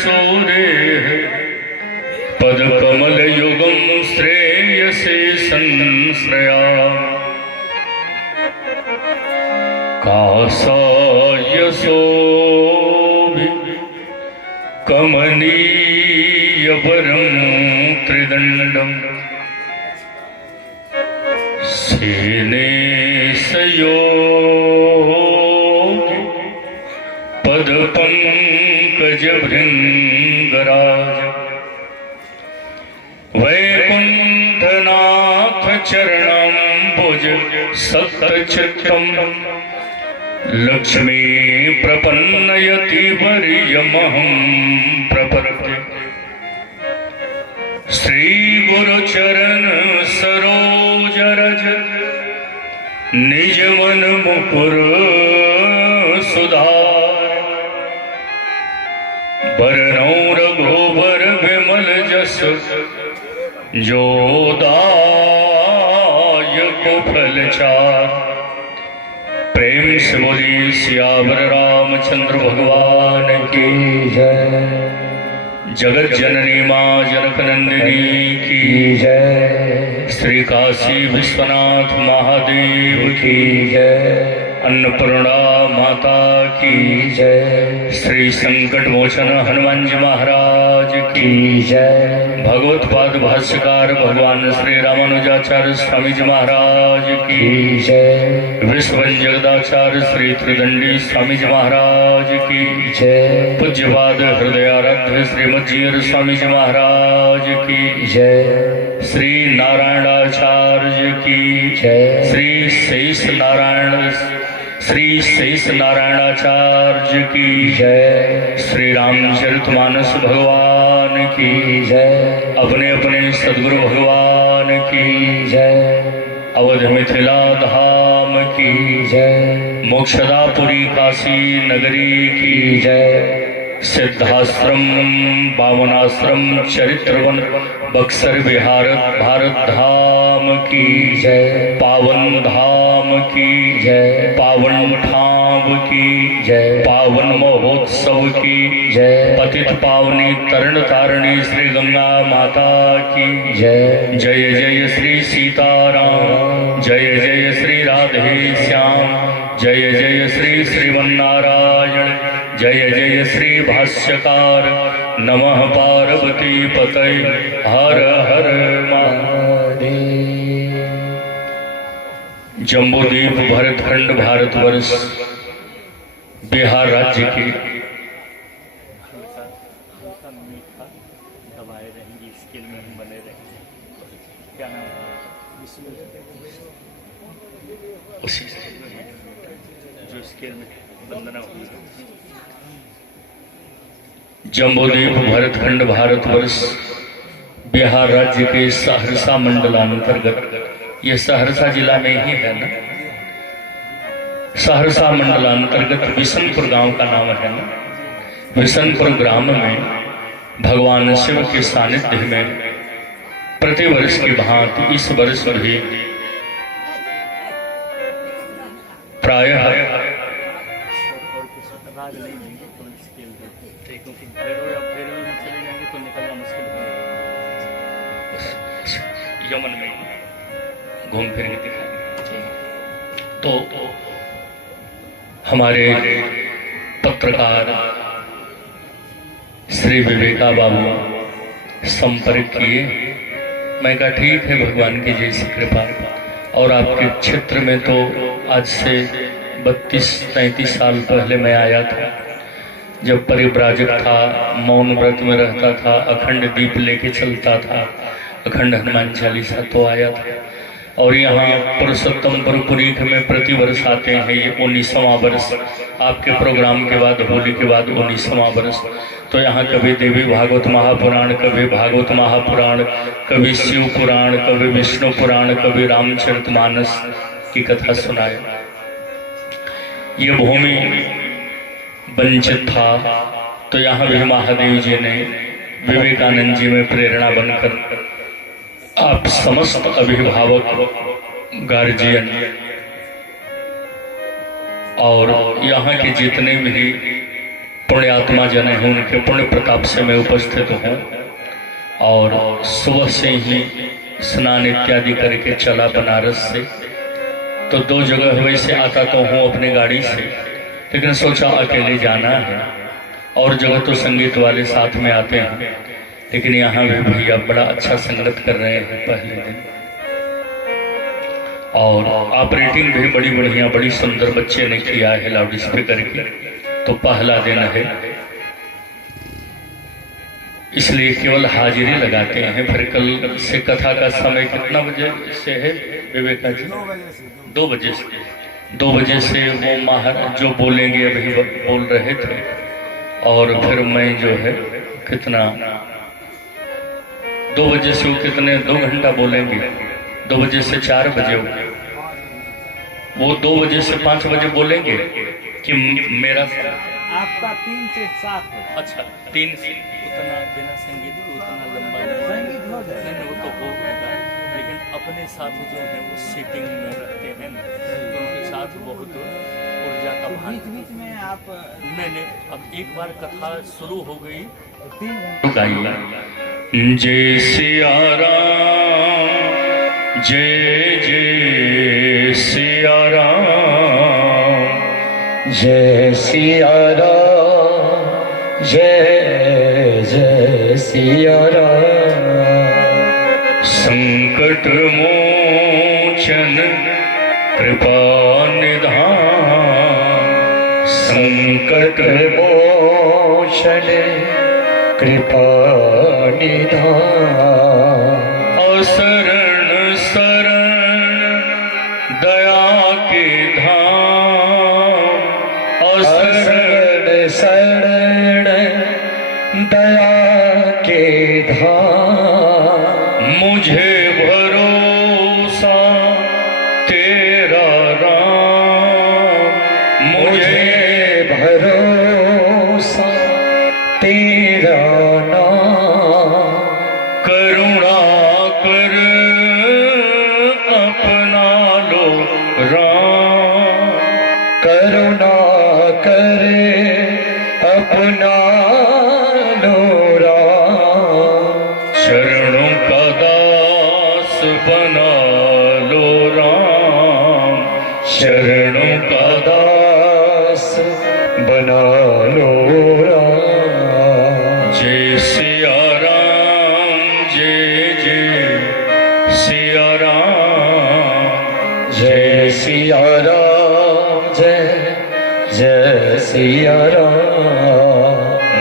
सूरे पद कमल युगम श्रेयसे संश्रया कासायसोभि कमनीयवरं त्रिदण्डम् सेनेशयोगि पदपङ्कजभृङ्गराज वैकुण्ठनाथ चरणाम्बुज सप्तचित्तम् लक्ष्मी प्रपन्नयति वर्यमहं प्रपद्ये श्री गुरुचरण सरोज रज निज मन मुकुर सुधार बरनौ रघुबर विमल जस जो दायक फलचार। प्रेम से बोली सियावर रामचंद्र भगवान की जय। जगत जननी माँ जनक नंदिनी की जय। श्री काशी विश्वनाथ महादेव की जय। अन्नपूर्णा माता की जय। श्री संकट मोचन हनुमान जी महाराज की जय। भगवत पाद भाष्यकार भगवान श्री रामानुजाचार्य स्वामी जी महाराज की जय। विश्व जगदाचार्य श्री त्रिदंडी स्वामी जी महाराज की जय। पूज्यपाद हृदयाराध्य श्रीमज्जीर स्वामी जी महाराज की जय। श्री नारायणाचार्य की जय। श्री शेष नारायणाचार्य की जय। श्री रामचरितमानस भगवान की जय। अपने अपने सद्गुरु भगवान की जय। अवध मिथिला धाम की जय। मोक्षदापुरी काशी नगरी की जय। सिद्धाश्रम बामनाश्रम चरित्रवन बक्सर बिहार भारत धाम की जय। पावन धाम की जय। पावन ठाम की जय। पावन महोत्सव की जय। पतित पावनी तरण तारणी श्री गंगा माता की जय। जय जय श्री सीताराम। जय जय श्री राधे श्याम। जय जय श्री श्रीमन्नारायण। जय जय श्री भाष्यकार। नमः पार्वती पतये हर हर महादेव। जम्बूद्वीप भरतखंड भारतवर्ष बिहार राज्य की जम्बूद्वीप भरतखंड भारतवर्ष बिहार राज्य के सहरसा मंडलांतर्गत, ये सहरसा जिला में ही है ना, सहरसा मंडलांतर्गत बिशनपुर गांव का नाम है ना। बिशनपुर ग्राम में भगवान शिव के सानिध्य में प्रतिवर्ष की भांति इस वर्ष भी प्रायः यमन में घूम फिर के दिखाई। तो हमारे पत्रकार श्री विवेका बाबू संपर्क किए। मैं कहा ठीक है, भगवान की जैसी कृपा। और आपके क्षेत्र में तो आज से 32-33 साल पहले मैं आया था, जब परिव्राजक था, मौन व्रत में रहता था, अखंड दीप लेके चलता था, अखंड हनुमान चालीसा तो आया था। और यहाँ पुरुषोत्तमपुरी में प्रतिवर्ष आते हैं। ये 19वां वर्ष, आपके प्रोग्राम के बाद, होली के बाद 19वां वर्ष। तो यहाँ कभी देवी भागवत महापुराण, कभी भागवत महापुराण, कभी शिव पुराण, कभी विष्णु पुराण, कभी रामचरितमानस की कथा सुनाए। ये भूमि वंचित था, तो यहाँ भी महादेव जी ने विवेकानंद जी में प्रेरणा बनकर आप समस्त अभिभावक, गार्जियन और यहाँ के जितने भी पुण्य आत्मा जन है, उनके पुण्य प्रताप से मैं उपस्थित हूँ और सुबह से ही स्नान इत्यादि करके चला बनारस से। तो 2 जगह वैसे आता तो हूँ अपनी गाड़ी से, लेकिन सोचा अकेले जाना है। और जगह तो संगीत वाले साथ में आते हैं, लेकिन यहाँ भी भैया बड़ा अच्छा संगत कर रहे हैं पहले दिन, और ऑपरेटिंग भी बड़ी बढ़िया बड़ी सुंदर बच्चे ने किया है लाउड स्पीकर की। तो पहला दिन है, इसलिए केवल हाजिरी लगाते हैं। फिर कल से कथा का समय कितना बजे से है विवेका जी? 2 बजे से। 2 बजे से वो महाराज जो बोलेंगे अभी बोल रहे थे, और फिर मैं जो है कितना 2 बजे से वो कितने 2 घंटा बोलेंगे। 2 बजे से 4 बजे वो 2 बजे से 5 बजे बोलेंगे कि मेरा आपका 3 से 7। अच्छा 3 से उतना बिना संगीत को उतना लंबा संगीत हो जाए नहीं, वो तो होगा, लेकिन अपने साथ जो है वो सीटिंग में रहते हैं, तो उनके साथ बहुत ऊर्जा का भान। बीच में आप मैंने अब एक बार कथा शुरू हो गई 3 घंटे जय सिया राम, जय जय सिया राम, जय सिया राम, जय जय सिया राम। संकट मोचन कृपा निधान, संकट मोचन कृपा निधान। शरण शरण दया के धाम, शरण शरण दया के धाम। मुझे भरोसा तेरा राम, मुझे भरोसा तेरा नाम। करुणा कर अपना लो राम, करुणा करे अपना लो राम। चरणों का दास बना लो राम, चरणों का दास बना लो राम। जय सिया राम, जय जय सिया राम, जय सिया राम, जय जय सिया राम।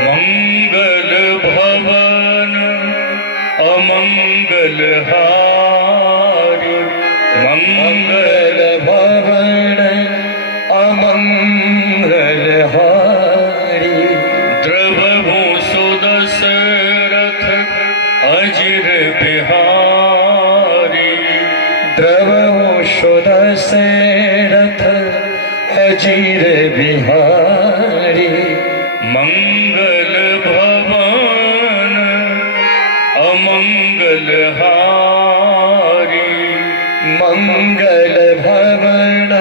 मंगल भवन अमंगल हारी, मंगल मंगल भवन अमंगल हारी। द्रवभू सुदशरथ अजिर बिहारी, द्रवो सुदशरथ अजिर बिहारी। मंगल भवन अमंगल हारी, मंगल भवन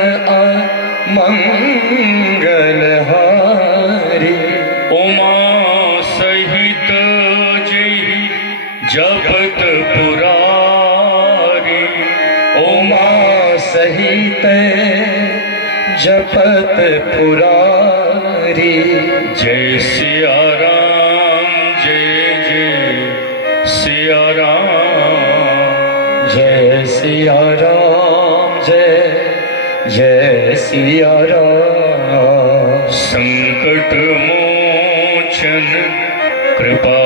अमंगल हारी। उमा सहित जय जपत पुरारी, उमा सहित जपत पुरारी। जय सिया राम, जय जय सिया राम, जय सिया राम, जय जय सिया राम। संकट मोचन कृपा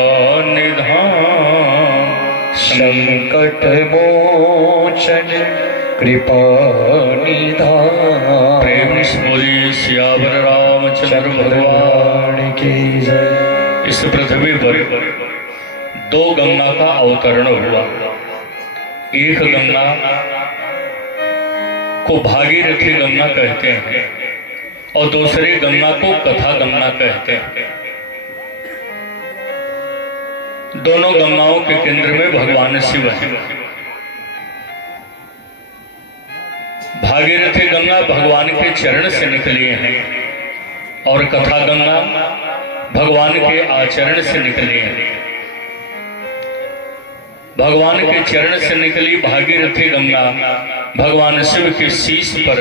निधान, संकट मोचन कृपा निधान। प्रेम से बोलिए सियावर रामचंद्र भगवान। की जय। इस पृथ्वी पर 2 गंगा का अवतरण हुआ। एक गंगा को भागीरथी गंगा कहते हैं और दूसरी गंगा को कथा गंगा कहते हैं। दोनों गंगाओं के केंद्र में भगवान शिव है। भागीरथी गंगा भगवान के चरण से निकली है और कथा गंगा भगवान के आचरण से निकली हैं। भगवान के चरण से निकली भागीरथी गंगा भगवान शिव के शीश पर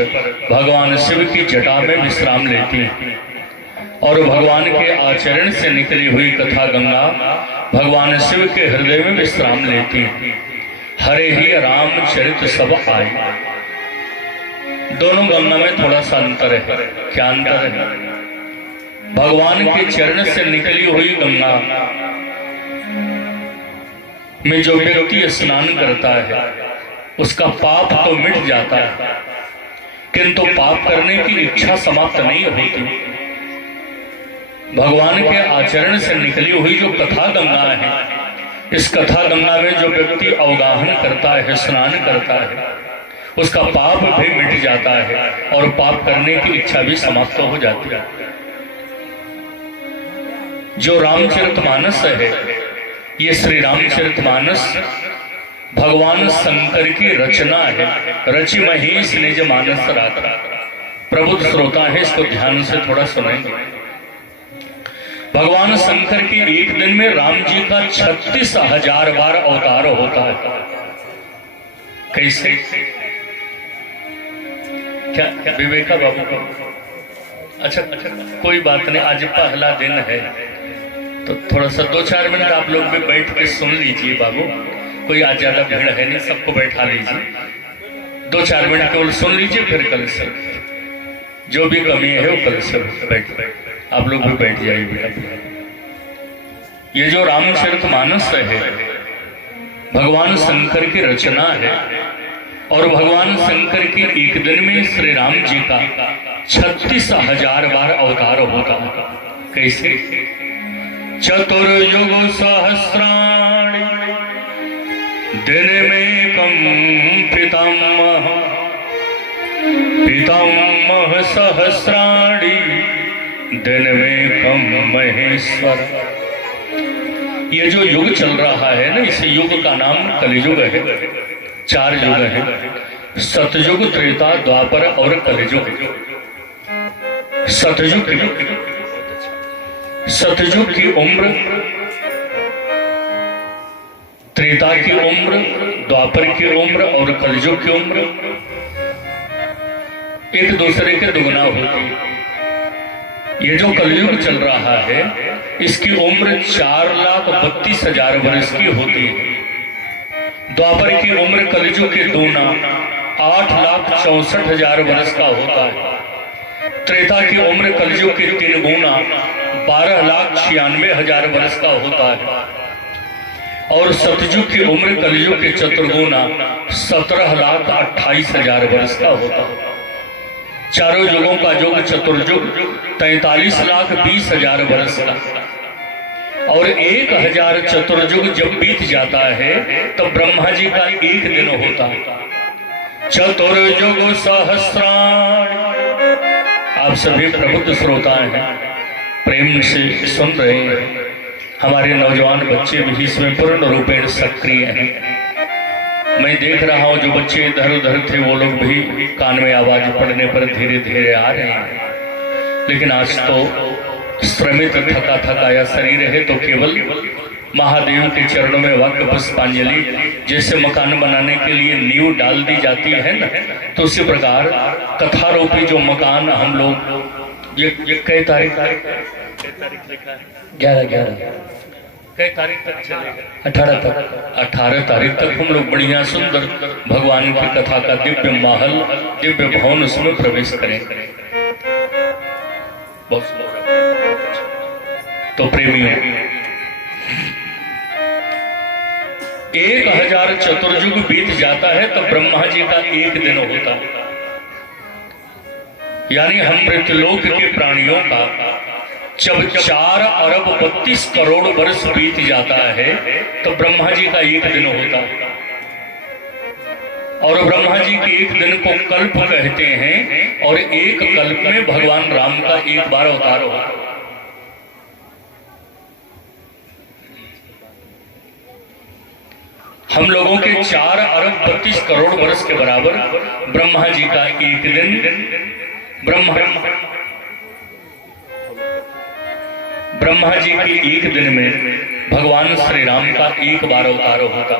भगवान शिव की जटा में विश्राम लेती है, और भगवान के आचरण से निकली हुई कथा गंगा भगवान शिव के हृदय में विश्राम लेती है। हरे ही रामचरित सब आए। दोनों गंगा में थोड़ा सा अंतर है। क्या अंतर है? भगवान के चरण से निकली हुई गंगा में जो व्यक्ति स्नान करता है उसका पाप तो मिट जाता है, किंतु पाप करने की इच्छा समाप्त नहीं होती। भगवान के आचरण से निकली हुई जो कथा गंगा है, इस कथा गंगा में जो व्यक्ति अवगाहन करता है, स्नान करता है, उसका पाप भी मिट जाता है और पाप करने की इच्छा भी समाप्त हो जाती है। जो रामचरितमानस है, ये श्री रामचरितमानस भगवान शंकर की रचना है। रचि महेश निज मानस राता। प्रबुद्ध श्रोता है, इसको ध्यान से थोड़ा सुनेंगे। भगवान शंकर की एक दिन में राम जी का 36,000 बार अवतार होता है। कैसे? क्या विवेका बाबू को? अच्छा, कोई बात नहीं, आज पहला दिन है तो थोड़ा सा 2-4 मिनट आप लोग भी बैठ के सुन लीजिए बाबू। कोई आज ज्यादा भीड़ है नहीं, सबको बैठा लीजिए। 2-4 मिनट केवल सुन लीजिए, फिर कल से जो भी कमी है वो कल से बैठ आप लोग भी बैठ जाइए। ये जो रामचरितमानस है भगवान शंकर की रचना है, और भगवान शंकर की एक दिन में श्री राम जी का 36,000 बार अवतार होता है। कैसे? चतुर्युग सहस्राणि दिन में कम पितामह पितामह सहस्राणि दिन में कम महेश्वर। ये जो युग चल रहा है ना, इस युग का नाम कलियुग है। 4 युग है, सतयुग, त्रेता, द्वापर और कलियुग। सतयुग की उम्र, त्रेता की उम्र, द्वापर की उम्र और कलियुग की उम्र एक दूसरे के दुगना होती है। ये जो कलियुग चल रहा है इसकी उम्र 4,32,000 वर्ष की होती है। द्वापर की उम्र कलियुग के दूना 8,64,000 वर्ष का होता है। त्रेता की उम्र कलियुग के 3 गुना 12,96,000 वर्ष का होता है, और सतयुग की उम्र कलियुग के 4 गुना 17,28,000 वर्ष का होता है। चारों युगों का युग चतुर्युग 43,20,000 वर्ष का, और 1,000 चतुर्युग जब बीत जाता है तो ब्रह्मा जी का एक दिन होता है। चतुर्युग सहस्राणि। आप सभी प्रबुद्ध श्रोता हैं, प्रेम से सुन रहे हैं। हमारे नौजवान बच्चे भी इसमें पूर्ण रूपेण सक्रिय हैं। मैं देख रहा हूं जो बच्चे इधर उधर थे वो लोग भी कान में आवाज पड़ने पर धीरे धीरे आ रहे हैं। लेकिन आज तो श्रमित थका थकाया शरीर है तो केवल महादेव के चरणों में वाक्य पुष्पांजलि, जैसे मकान बनाने के लिए नींव डाल दी जाती है ना, तो उसी प्रकार कथारोपी जो मकान हम लोग ये कई तारीख 11 कई तारीख तक चलेगा? 18 तारीख तक हम लोग बढ़िया सुंदर भगवान की कथा का दिव्य महल, दिव्य भवन उसमें प्रवेश करेंगे। बहुत तो प्रेमियों, 1,000 चतुर्युग बीत जाता है तो ब्रह्मा जी का एक दिन होता है। यानी हम मृत्युलोक के प्राणियों का जब 4 अरब 32 करोड़ वर्ष बीत जाता है तो ब्रह्मा जी का एक दिन होता है। और ब्रह्मा जी के एक दिन को कल्प कहते हैं, और एक कल्प में भगवान राम का एक बार अवतार होता है। हम लोगों के 4 अरब 32 करोड़ वर्ष के बराबर ब्रह्मा जी का एक दिन ब्रह्मा जी के एक दिन में भगवान श्री राम का एक बार अवतार होता।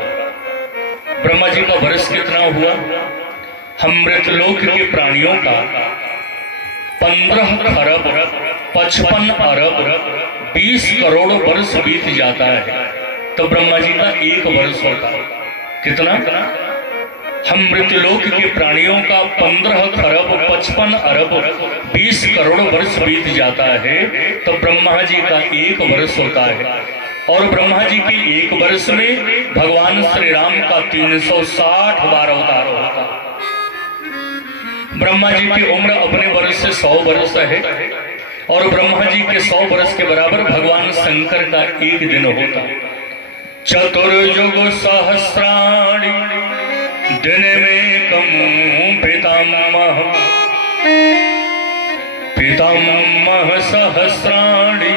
ब्रह्मा जी का वर्ष कितना हुआ? हम मृतलोक के प्राणियों का 15 खरब 55 अरब 20 करोड़ वर्ष बीत जाता है, तो ब्रह्मा जी का एक वर्ष होता है। कितना? हम मृतलोक के प्राणियों का 15 खरब 55 अरब 20 करोड़ वर्ष बीत जाता है, तो ब्रह्मा जी का एक वर्ष होता है। और ब्रह्मा जी के एक वर्ष में भगवान श्री राम का 360 बार अवतार होता। ब्रह्मा जी की उम्र अपने वर्ष से 100 वर्ष है, और ब्रह्मा जी के 100 वर्ष के बराबर भगवान शंकर का एक दिन होता। चतुर्युग सहस्राणि दिन में कम पितामह सहस्राणि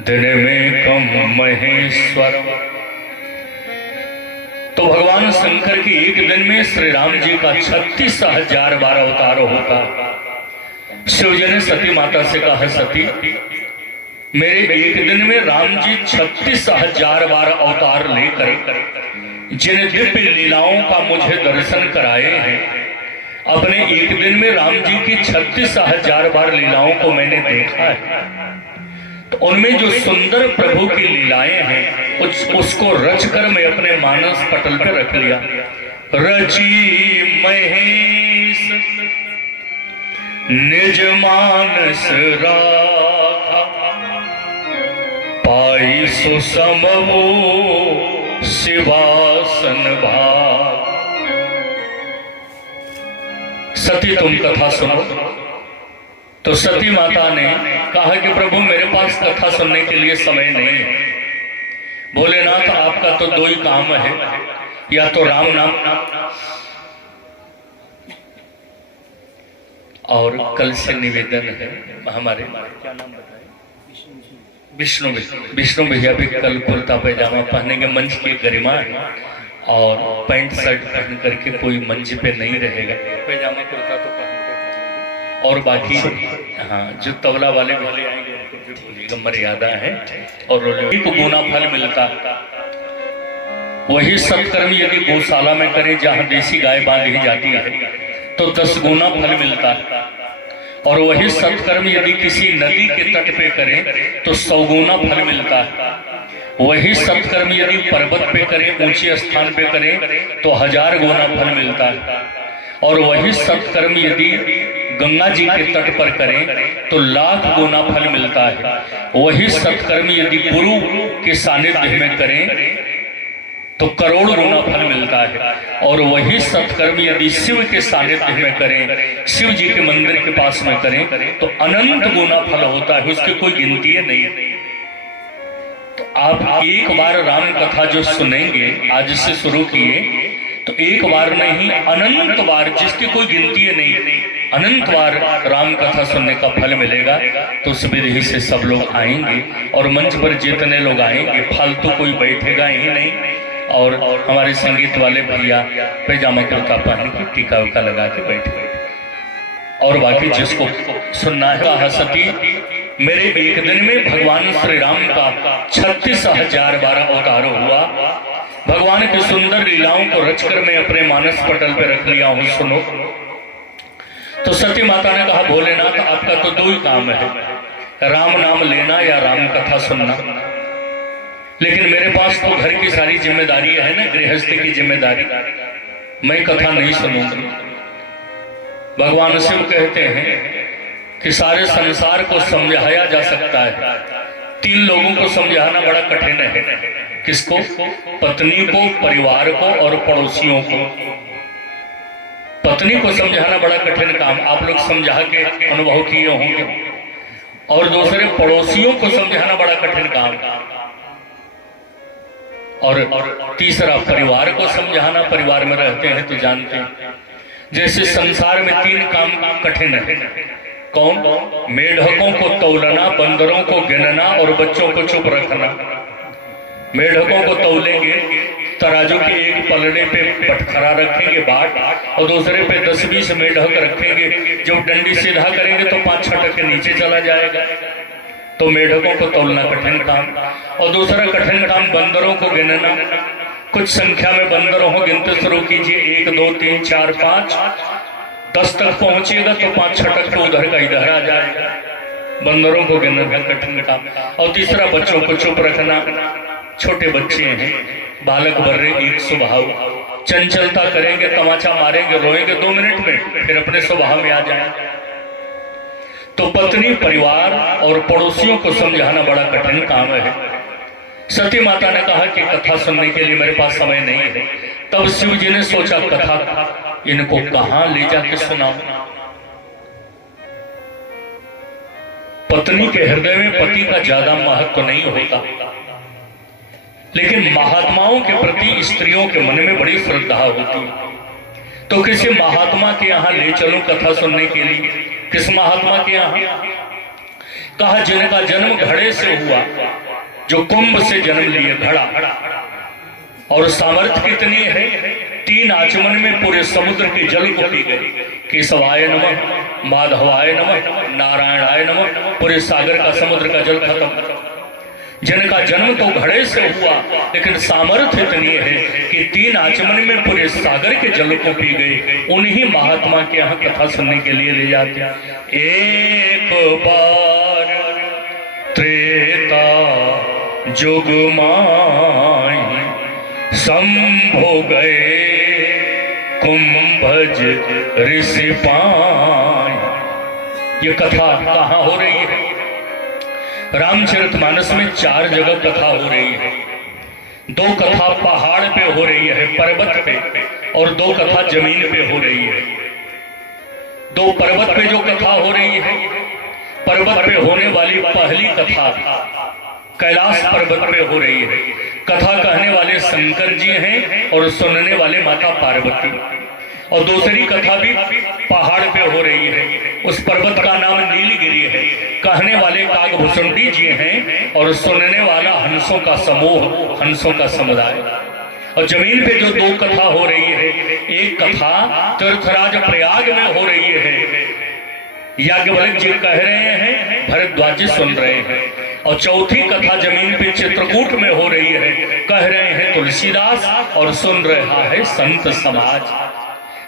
दिन में कम महेश्वर। तो भगवान शंकर के एक दिन में श्री राम जी का 36,000 बार अवतार होता। शिव जी ने सती माता से कहा, सती मेरे एक दिन में राम जी 36,000 बार अवतार लेकर जिन दिव्य लीलाओं का मुझे दर्शन कराए हैं, अपने एक दिन में राम जी की 36,000 बार लीलाओं को मैंने देखा है। तो उनमें जो सुंदर प्रभु की लीलाएं हैं उसको रचकर मैं अपने मानस पटल पर रख लिया। रची महेश निज मानस राखा, पाई सुसमो शिवासन भाग। सती तुम कथा सुनो। तो सती माता ने कहा कि प्रभु मेरे पास कथा सुनने के लिए समय नहीं है। भोलेनाथ आपका तो 2 ही काम है, या तो राम नाम और कल से निवेदन है हमारे क्या नाम बताए, विष्णु भैया भी कल कुर्ता पैजामा पहनेंगे, मंच की गरिमा है, और पैंट शर्ट पहन करके कोई मंच पे नहीं रहेगा, पैजामा कुर्ता तो पहन के, और बाकी हाँ जो तबला वाले भले आएंगे उनको भी भूलिएगा, मर्यादा है। और एक गुना फल मिलता। वही सत्कर्म यदि गौशाला में करें जहाँ देसी गाय बांधी जाती है तो 10 गुना फल मिलता है, और वही सत्कर्म यदि किसी नदी के तट पे करें तो 100 गुना फल मिलता है। वही सत्कर्म यदि पर्वत पे करें, ऊंचे स्थान पे करें तो 1000 गुना फल मिलता है, और वही सत्कर्म यदि गंगा जी के तट पर करें तो 1,00,000 गुना फल मिलता है। वही सत्कर्म यदि गुरु के सानिध्य में करें तो करोड़ गुना फल मिलता है, और वही सत्कर्म यदि शिव के सानिध्य में करें, शिव जी के मंदिर के पास में करें तो अनंत गुना फल होता है, उसकी कोई गिनती नहीं। तो आप एक बार राम कथा जो सुनेंगे, आज से शुरू किए, तो एक बार नहीं अनंत बार, जिसकी कोई गिनती नहीं, अनंत बार राम कथा सुनने का फल मिलेगा। तो उस विधि से सब लोग आएंगे, और मंच पर जितने लोग आएंगे फालतू कोई बैठेगा ही नहीं, और हमारे संगीत वाले भैया पैजामा कुर्ता पहन के टीका उका लगा के बैठे, और बाकी जिसको सुनना है। कहा सती मेरे एक दिन में भगवान श्री राम का 36,000 बार अवतार हुआ। भगवान की सुंदर लीलाओं को रचकर मैं अपने मानस पटल पे रख लिया हूं, सुनो। तो सती माता ने कहा, भोलेनाथ आपका तो 2 ही काम है, राम नाम लेना या राम कथा सुनना, लेकिन मेरे पास तो घर की सारी जिम्मेदारी है ना, गृहस्थ की जिम्मेदारी, मैं कथा नहीं सुनूंगा। भगवान शिव कहते हैं कि सारे संसार को समझाया जा सकता है, 3 लोगों को समझाना बड़ा कठिन है। किसको? पत्नी को, परिवार को और पड़ोसियों को। पत्नी को समझाना बड़ा कठिन काम, आप लोग समझा के अनुभव किए होंगे, और दूसरे पड़ोसियों को समझाना बड़ा कठिन काम, और तीसरा परिवार को समझाना। परिवार में रहते हैं तो जानते हैं, जैसे संसार में 3 काम कठिन है। कौन? मेढकों को तौलना, बंदरों को गिनना और बच्चों को चुप रखना। मेढकों को तौलेंगे तराजू के एक पलड़े पे बटखरा रखेंगे बाट और दूसरे पे 10-20 मेढक रखेंगे। जब डंडी सीधा करेंगे तो 5-6 टके नीचे चला जाएगा। तो मेढकों को तोलना कठिन काम। और दूसरा कठिन काम बंदरों को गिनना। कुछ संख्या में बंदरों को गिनते शुरू कीजिए, 1 2 3 4 5, 10 तक पहुंचिएगा तो 5-6 टक तो उधर का इधर आ जाएगा। बंदरों को गिनना कठिन काम। और तीसरा बच्चों को चुप रखना। छोटे बच्चे हैं, बालक बर्रे, एक स्वभाव, चंचलता करेंगे, तमाचा मारेंगे, रोएंगे 2 मिनट में, फिर अपने स्वभाव में आ जाएंगे। तो पत्नी, परिवार और पड़ोसियों को समझाना बड़ा कठिन काम है। सती माता ने कहा कि कथा सुनने के लिए मेरे पास समय नहीं है। तब शिव जी ने सोचा कथा इनको कहां ले जाके सुनाऊं। पत्नी के हृदय में पति का ज्यादा महत्व नहीं होता, लेकिन महात्माओं के प्रति स्त्रियों के मन में बड़ी श्रद्धा होती है। तो किसी महात्मा के यहाँ ले चलूं कथा सुनने के लिए। किस महात्मा के यहाँ? कहा जिनका जन्म घड़े से हुआ, जो कुंभ से जन्म लिए, घड़ा, और सामर्थ्य कितनी है, 3 आचमन में पूरे समुद्र के जल को पी गए। केशवाय नमः, माधवाय नमः, नारायणाय नमः, पूरे सागर का, समुद्र का जल खत्म। जिनका जन्म तो घड़े से हुआ, लेकिन सामर्थ्य इतनी है कि 3 आचमन में पूरे सागर के जल को पी गए। उन्हीं महात्मा के यहाँ कथा सुनने के लिए ले जाते हैं। एक बार त्रेता जुग माहि शंभु गए, कुंभज ऋषि पाए। ये कथा कहाँ हो रही है? रामचरितमानस में 4 जगह कथा हो रही है। 2 कथा पहाड़ पे हो रही है, पर्वत पे, और 2 कथा जमीन पे हो रही है। 2 पर्वत पे जो कथा हो रही है, पर्वत पे होने वाली पहली कथा कैलाश पर्वत पे हो रही है। कथा कहने वाले शंकर जी हैं और सुनने वाले माता पार्वती। और दूसरी कथा भी पहाड़ पे हो रही है। उस पर्वत का नाम नीलगिरी है। कहने वाले कागभूषुंडी जी हैं और सुनने वाला हंसों का समूह, हंसों का समुदाय। और जमीन पे जो 2 कथा हो रही है, एक कथा तीर्थराज प्रयाग में हो रही है, याज्ञवल्क्य जी कह रहे हैं, भरद्वाज जी सुन रहे हैं। और चौथी कथा जमीन पे चित्रकूट में हो रही है, कह रहे हैं तुलसीदास और सुन रहा है संत समाज।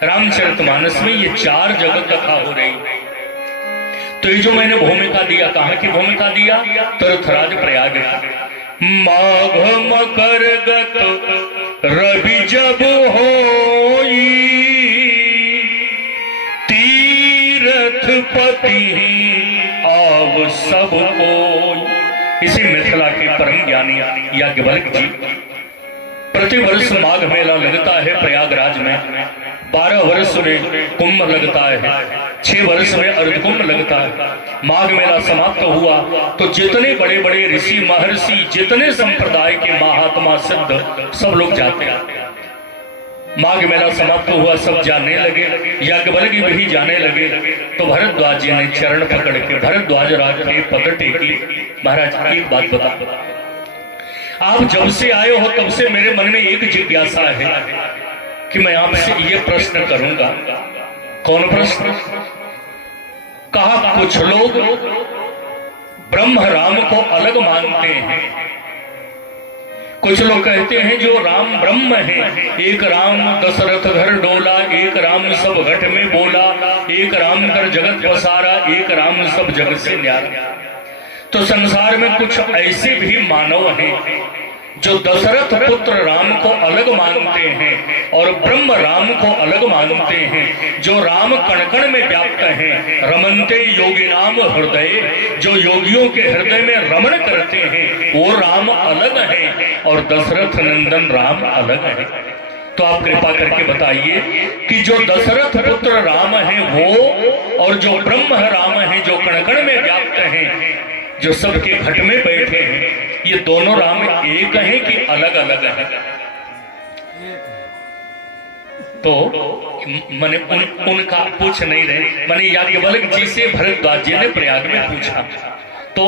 रामचरितमानस में ये 4 जगह कथा हो रही है। तो ये जो मैंने भूमिका दिया, कहाँ की भूमिका दिया? तीर्थराज प्रयाग। माघ मकर गत रवि जब होई, तीर्थपति आव सब कोई। इसी मिथिला के परम ज्ञानी याज्ञवल्क्य जी। प्रतिवर्ष माघ मेला लगता है प्रयागराज में। 12 वर्ष में कुंभ लगता है, 6 वर्ष में अर्धकुंभ लगता है। माघ मेला समाप्त हुआ तो जितने बड़े बड़े ऋषि महर्षि, जितने संप्रदाय के महात्मा सिद्ध, सब लोग जाते हैं। माघ मेला समाप्त हुआ, सब जाने लगे, याज्ञवल्क्य भी जाने लगे। तो भरद्वाज जी ने चरण पकड़ के भरद्वाज राज के पद टेकी। महाराज एक बात बता, आप जब से आए हो तब से मेरे मन में एक जिज्ञासा है कि मैं आपसे ये प्रश्न करूंगा। कौन प्रश्न? कहा कुछ लोग ब्रह्म राम को अलग मानते हैं। कुछ लोग कहते हैं जो राम ब्रह्म है, एक राम दशरथ घर डोला, एक राम सब घट में बोला, एक राम कर जगत पसारा, एक राम सब जग से न्यारा। तो संसार में कुछ ऐसे भी मानव हैं जो दशरथ पुत्र राम को अलग मानते हैं और ब्रह्म राम को अलग मानते हैं। जो राम कण कण में व्याप्त हैं, रमनते योगी नाम हृदय, जो योगियों के हृदय में रमण करते हैं, वो राम अलग हैं और दशरथ नंदन राम अलग है। तो आप कृपा करके बताइए कि जो दशरथ पुत्र राम है वो, और जो ब्रह्म राम है जो कण कण में व्याप्त हैं, जो सबके घट में बैठे हैं, ये दोनों राम एक हैं कि अलग अलग हैं? तो मैंने उनका पूछ नहीं रहे, मैंने याज्ञवल्क्य जी से भरद्वाज जी ने प्रयाग में पूछा। तो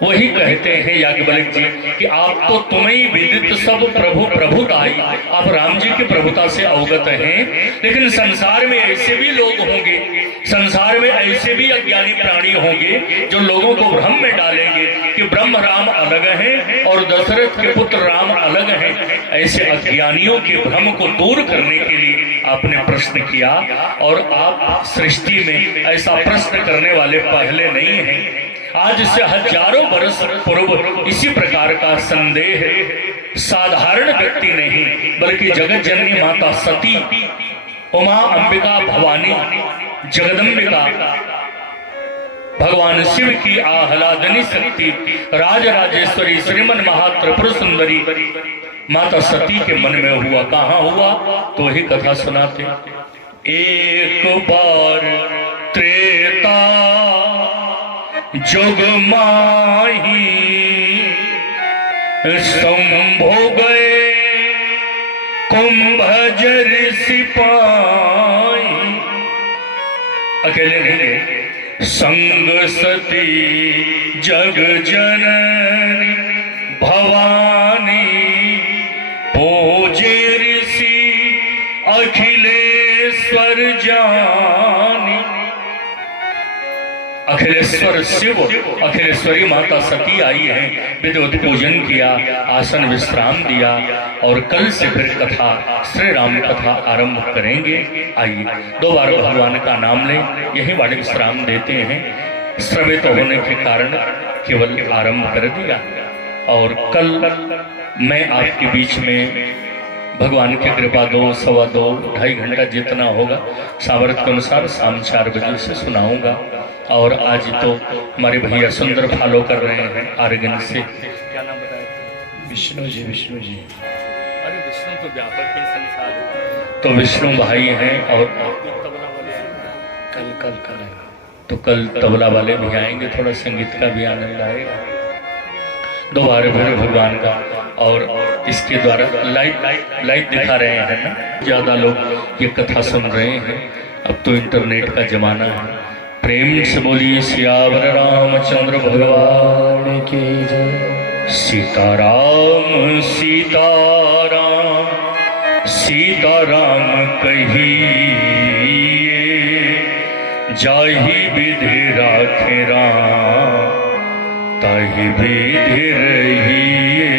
वही कहते हैं याज्ञवल्क्य जी कि आप तो तुम्हें ही विदित सब प्रभु प्रभुताई, आप राम जी की प्रभुता से अवगत हैं, लेकिन संसार में ऐसे भी लोग होंगे, संसार में ऐसे भी अज्ञानी प्राणी होंगे जो लोगों को भ्रम में डालेंगे कि ब्रह्म राम अलग हैं और दशरथ के पुत्र राम अलग हैं। ऐसे अज्ञानियों के भ्रम को दूर करने के लिए आपने प्रश्न किया, और आप सृष्टि में ऐसा प्रश्न करने वाले पहले नहीं हैं। आज से हजारों वर्ष पूर्व इसी प्रकार का संदेह साधारण व्यक्ति नहीं बल्कि जगत जननी माता सती, उमा अंबिका भवानी जगदम्बिका, भगवान शिव की आह्लादनी शक्ति राजराजेश्वरी श्रीमन महात्रिपुर सुंदरी माता सती के मन में हुआ। कहाँ हुआ तो ही कथा सुनाते। एक बार त्रेता जुग माही शंभो गए कुंभजर सिपाही। अकेले नहीं गए, संग सती जग जननी भवानी, पूजे ऋषि अखिलेश्वर जानी। अखिलेश्वर शिव, अखिलेश्वरी माता सती आई है, विधिवत पूजन किया, आसन विश्राम दिया, और कल से फिर कथा श्री राम कथा आरंभ करेंगे। आइए 2 बार भगवान का नाम लें, यही बड़े विश्राम देते हैं। श्रवित होने के कारण केवल आरंभ कर दिया, और कल मैं आपके बीच में भगवान की कृपा 2, सवा 2, 2.5 घंटा जितना होगा सामर्थ्य के अनुसार शाम 4 बजे से सुनाऊंगा। और आज तो हमारे भैया सुंदर फॉलो कर रहे हैं आर्गन से। क्या नाम बताया? विष्णु जी, विष्णु जी। अरे विष्णु तो व्यापक है संसार, तो विष्णु भाई हैं। और कल तो कल तबला वाले भी आएंगे, थोड़ा संगीत का भी आनंद आएगा। 2 बार फिर भगवान का, और इसके द्वारा लाइव दिखा रहे हैं ना, ज्यादा लोग ये कथा सुन रहे हैं। अब तो इंटरनेट का जमाना है। प्रेम से बोलिए सियावर रामचंद्र भगवान की जय। सीताराम सीताराम सीताराम कहिए, जाहि विधि राखे राम ताहि विधि रहिए।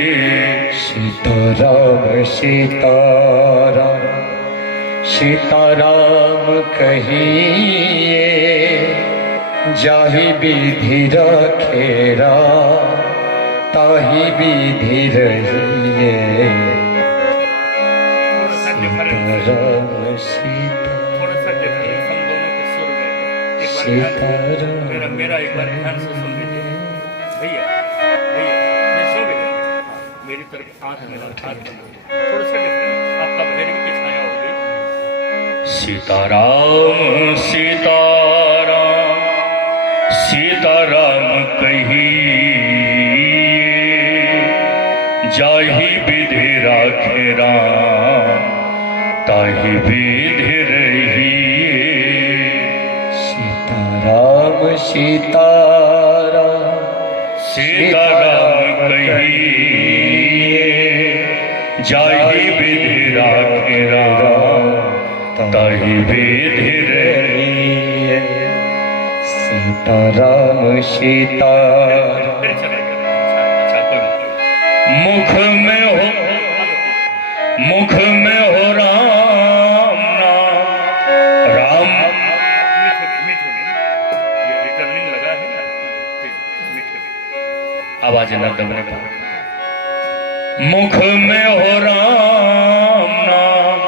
सीताराम सीताराम सीताराम कहिए, जाहि विधि रखे राम ताहि विधि रहिए। सीताराम सीताराम मेरा एक बार ध्यान से सुन लीजिए भैया, मैं सो भी गया, मेरी तरफ आंख में थोड़ा सा डिफरेंट, आपका भैरवी की छाया होगी। सीताराम सीताराम सीताराम कहिए, जाहि विधि राखे राम ताहि विधि रहिए। सीताराम सीताराम सीताराम कहिए, जाहि विधि राखे राम ताहि विधि रहिए। सीताराम सीताराम मुख में हो राम नाम, राम मीठे ये रिटर्निंग लगा है ना, मीठे आवाज न दबने पर। मुख में हो राम नाम,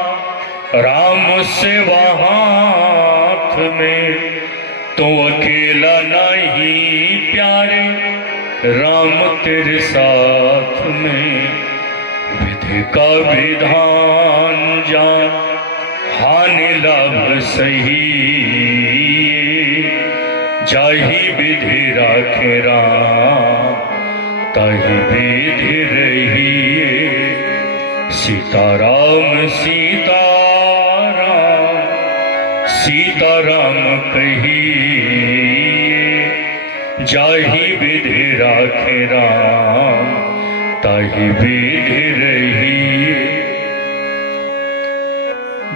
राम सेवा हाथ में, तो अकेला नहीं प्यारे राम तेरे साथ में। विधि का विधान जान, हानि लाभ सही, जाहि विधि राखे राम ताहि विधि रहिए। सीताराम सीताराम सीताराम कहिए, जाहि विधि राखे राखे राम ताहि विधि रही।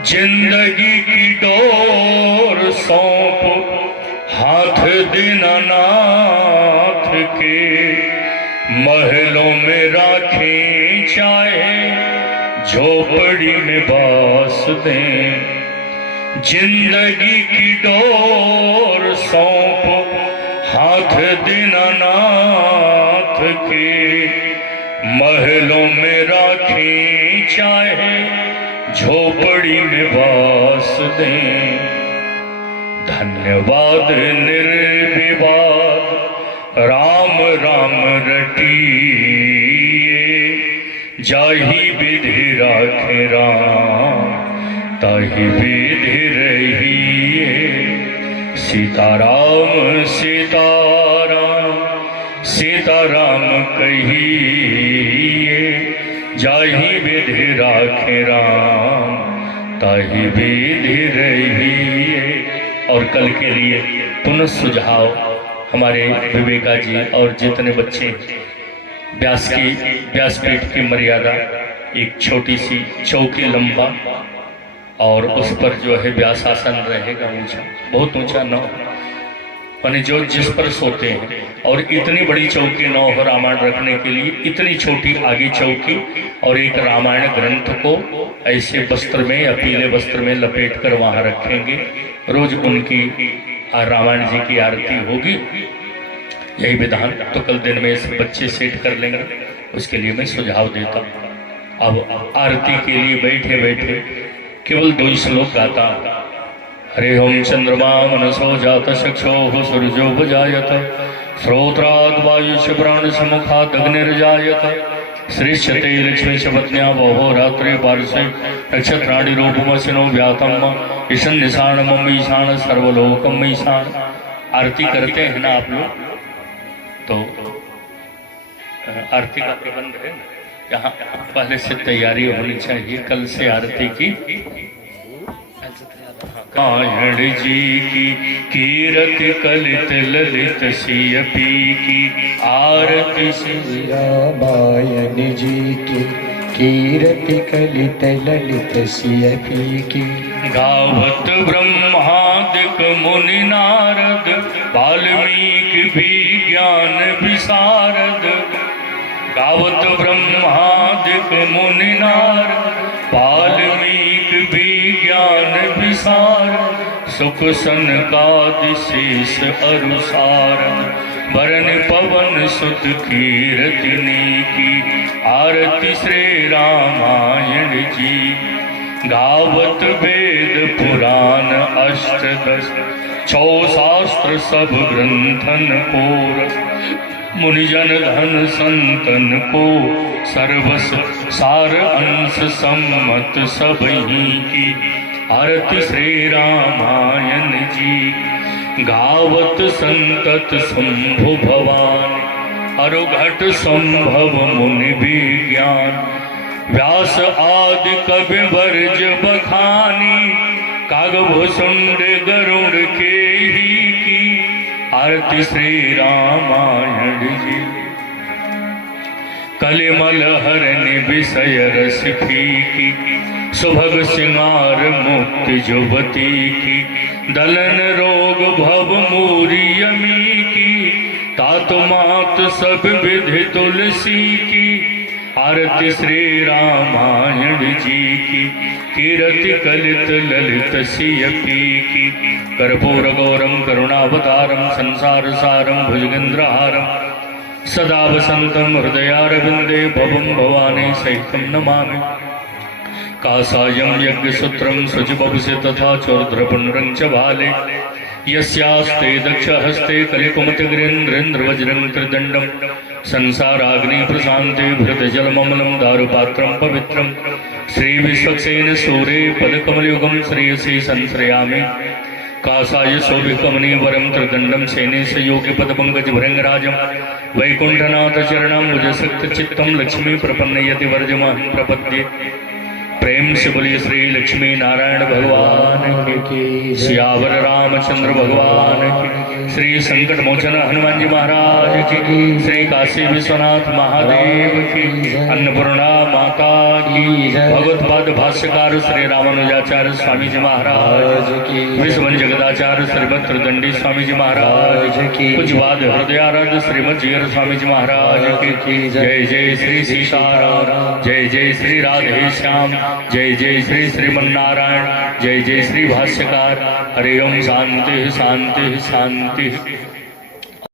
जिंदगी की डोर सौंप हाथ दीनानाथ के, महलों में राखे चाहे झोपड़ी में बास दें। जिंदगी की डोर सौंप हाथ दीनानाथ के, महलों में राखे चाहे झोपड़ी में बास दें। धन्यवाद निर्विवाद राम राम रटिए, जाहि विधि राखे राम ताहि विधि रहिए। सीताराम सीताराम सीताराम कहिए, जाहि विधि राखे राम ताहि विधि रहिए। और कल के लिए पुनः सुझाव हमारे विवेका जी और जितने बच्चे व्यासपीठ की मर्यादा एक छोटी सी चौकी लंबा और उस पर जो है व्यासासन रहेगा ऊंचा, बहुत ऊंचा न हो, माने जो जिस पर सोते हैं। और इतनी बड़ी चौकी न हो रामायण रखने के लिए, इतनी छोटी आगे चौकी और एक रामायण ग्रंथ को ऐसे वस्त्र में या पीले वस्त्र में लपेट कर वहां रखेंगे। रोज उनकी रामायण जी की आरती होगी, यही विधान। तो कल दिन में इस बच्चे सेट कर लेंगे, उसके लिए मैं सुझाव देता हूँ। अब आरती के लिए बैठे बैठे केवल 2 श्लोक गाता। हरे ओम चंद्रमा मनसो जात चक्षुः सूर्यो भजायत, श्रोत्राद् वायुश्च प्राणस्य मुखाद् अग्निर्जायत, श्रीश्चते लक्ष्मी च पत्न्या बहो रात्रि पार्श्वे नक्षत्राणि रूपमसिनो व्यातम ईशान निशान मम ईशान सर्वलोकम ईशान। आरती करते हैं ना आप लोग, तो आरती का प्रबंध है यहाँ पहले से तैयारी होनी चाहिए। कल से आरती की नारायण जी की कीरति कलित ललित सियपी की आरती। श्री रामायण जी की कीरति कलित ललित सियपी की, गावत ब्रह्मादिक मुनि नारद वाल्मीकि भी ज्ञान विशारद। गावत ब्रह्मादिक मुनि नारद वाल्मीकि भी ज्ञान विशारद। सुख सनकादि शेष अरुसार, वरन पवन सुत कीरतिनी की आरती श्री रामायण जी। गावत वेद पुराण अष्टदश, 6 शास्त्र सब ग्रंथन को रस। मुनिजन धन संतन को सर्वस सार अंश सम्मत सबही की आरती श्री रामायण जी। गावत संतत शंभु भवान, अरुघट संभव मुनि विज्ञान। व्यास आदि कवि वर्ज बखानी, कागभुसुंड गरुड़ के ही की आरती श्री रामायण जी। कलिमल हरण विषय रस फीकी, सुभग सिंगार मुक्ति जुवती की। दलन रोग भव मूरी यमी की, तात मात सब विधि तुलसी की आरती श्री रामायण जी की। कीरति कलित ललित सियपी की, कर्पूर गौरम करुणावतारम संसार सारम भुजगेन्द्रहारम। सदा वसंतम हृदयारविंदे भवम भवानी सहितं नमामि। कासायं यज्ञसूत्रं शुचिबभुषे तथा चोर्ध्रपुण्ड्रं च भाले। यस्यास्ते दक्षहस्ते कलिकुमतिगिरीन्द्रेन्द्रवज्रं त्रिदण्डं। संसाराग्नि प्रशान्ते भृतजलममलं दारुपात्रं पवित्रं। श्रीविश्वक्सेन सूरे पदकमलयुगं श्रेयसे संश्रयामि। कासाय शोभिकमनीय वरं त्रिदण्डं सेनेश योगिपदपङ्कजभृङ्गराजं। वैकुण्ठनाथ चरणाम्बुजसक्तचित्तं लक्ष्मी प्रपन्नयति वर्जमहं प्रपद्ये। प्रेम से बोलिए श्री लक्ष्मी नारायण भगवान की, सियावर रामचंद्र भगवान की, श्री संकट मोचन हनुमान जी महाराज की, श्री काशी विश्वनाथ महादेव की, अन्नपूर्णा माता की, भगवत पाद भाष्यकार श्री रामानुजाचार्य स्वामी जी महाराज की, विश्व जगदाचार्य श्रीभद्र दंडी स्वामी जी महाराज की, पूज्यपाद हृदयाराध्य श्रीमद जीयर स्वामी जी महाराज की, जय जय श्री सीताराम, जय जय श्री राधे श्याम, जय जय श्री श्रीमन्नारायण, जय जय श्री भाष्यकार। हरि ओम। शांति शांति शांति।